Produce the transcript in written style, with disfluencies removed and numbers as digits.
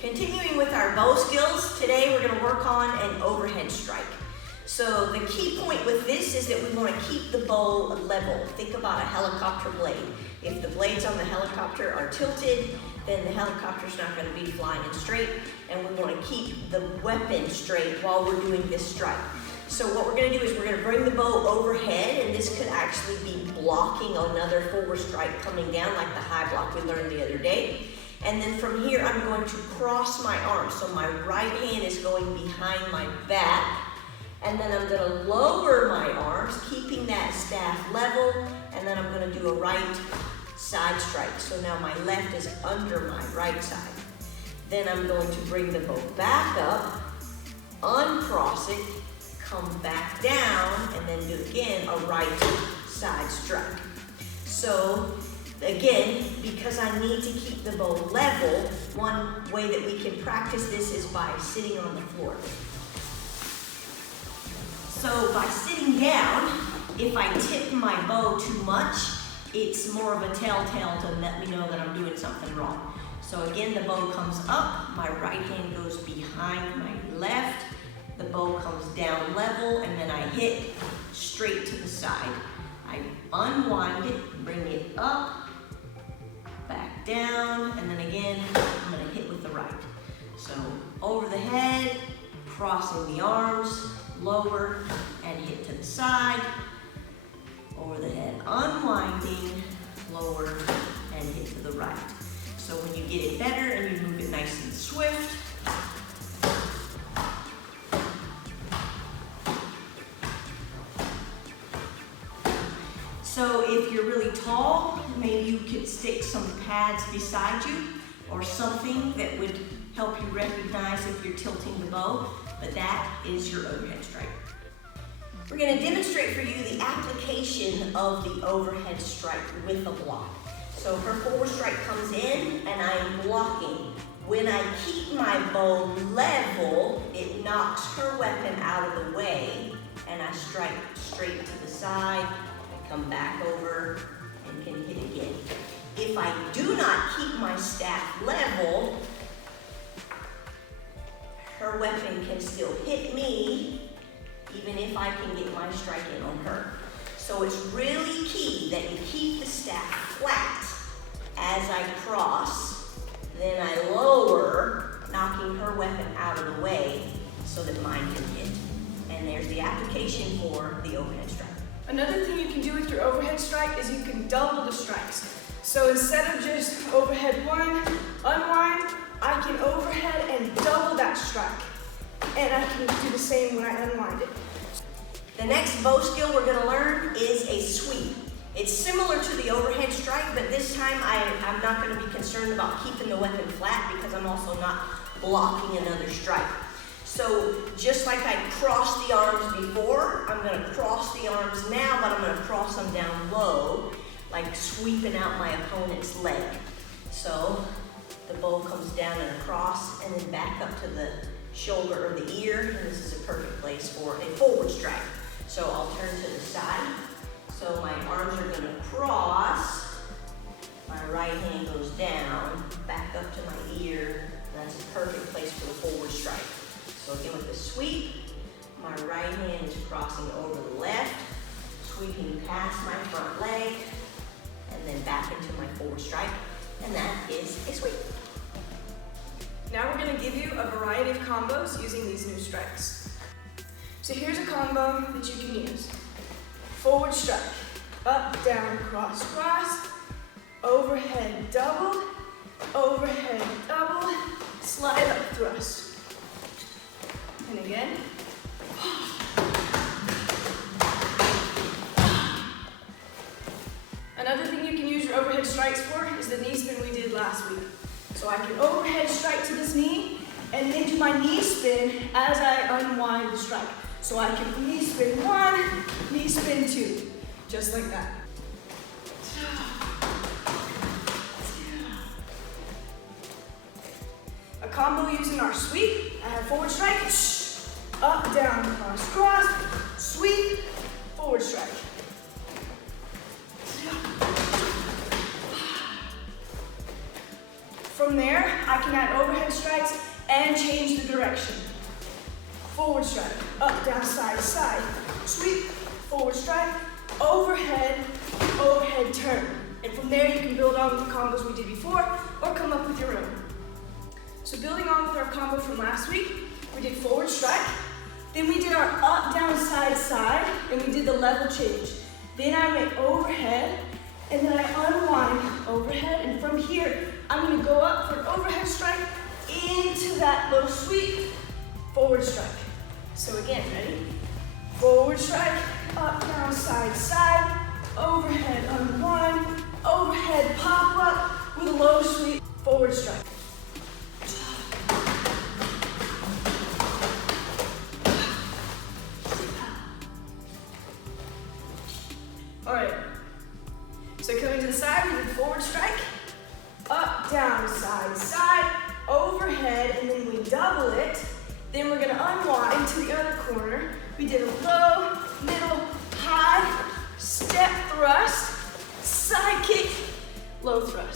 Continuing with our bow skills, today we're going to work on an overhead strike. So the key point with this is that we want to keep the bow level. Think about a helicopter blade. If the blades on the helicopter are tilted, then the helicopter's not going to be flying straight, and we want to keep the weapon straight while we're doing this strike. So what we're going to do is we're going to bring the bow overhead, and this could actually be blocking another forward strike coming down like the high block we learned the other day. And then from here, I'm going to cross my arms. So my right hand is going behind my back, and then I'm going to lower my arms, keeping that staff level, and then I'm going to do a right side strike. So now my left is under my right side. Then I'm going to bring the bow back up, uncross it, come back down, and then do again a right side strike. So again, because I need to keep the bow level, one way that we can practice this is by sitting on the floor. So by sitting down, if I tip my bow too much, it's more of a telltale to let me know that I'm doing something wrong. So again, the bow comes up, my right hand goes behind my left, the bow comes down level, and then I hit straight to the side. I unwind it, bring it up, back down, and then again, I'm going to hit with the right. So over the head, crossing the arms, lower, and hit to the side, over the head, unwinding, lower, and hit to the right. So when you get it better and you move it nice and swift, so if you're really tall, maybe you could stick some pads beside you or something that would help you recognize if you're tilting the bow, but that is your overhead strike. We're going to demonstrate for you the application of the overhead strike with a block. So her forward strike comes in and I am blocking. When I keep my bow level, it knocks her weapon out of the way and I strike straight to the side, come back over, and can hit again. If I do not keep my staff level, her weapon can still hit me, even if I can get my strike in on her. So it's really key that you keep the staff flat as I cross, then I lower, knocking her weapon out of the way so that mine can hit. And there's the application for the overhead strike. Another thing you can do with your overhead strike is you can double the strikes. So instead of just overhead one, unwind, I can overhead and double that strike. And I can do the same when I unwind it. The next bow skill we're going to learn is a sweep. It's similar to the overhead strike, but this time I'm not going to be concerned about keeping the weapon flat because I'm also not blocking another strike. So just like I crossed the arms before, I'm going to cross the arms now, but I'm going to cross them down low, like sweeping out my opponent's leg. So the bow comes down and across and then back up to the shoulder or the ear, and this is a perfect place for a forward strike. So I'll turn to the side. So my arms are going to cross, my right hand goes down, back up to my ear, and that's a perfect place for the forward strike. So again with the sweep, my right hand is crossing over the left, sweeping past my front leg, and then back into my forward strike, and that is a sweep. Now we're going to give you a variety of combos using these new strikes. So here's a combo that you can use. Forward strike, up, down, cross, cross, overhead double, slide up thrust. And again. Another thing you can use your overhead strikes for is the knee spin we did last week. So I can overhead strike to this knee and then do my knee spin as I unwind the strike. So I can knee spin one, knee spin two, just like that. A combo using our sweep. I have forward strike, up, down, cross, cross, sweep, forward strike. From there, I can add overhead strikes and change the direction. Forward strike, up, down, side, side. Sweep, forward strike, overhead, overhead turn. And from there, you can build on with the combos we did before or come up with your own. So building on with our combo from last week, we did forward strike, then we did our up, down, side, side, and we did the level change. Then I went overhead, and then I unwind overhead, and from here, I'm gonna go up for an overhead strike into that little sweep, forward strike. So again, ready? Forward strike, up, down, side, side, overhead, unwind, overhead, pop up with a low sweep, forward strike. All right, so coming to the side, we did forward strike, up, down, side, side, overhead, and then we double it. Then we're gonna unwind to the other corner. We did a low, middle, high, step thrust, side kick, low thrust.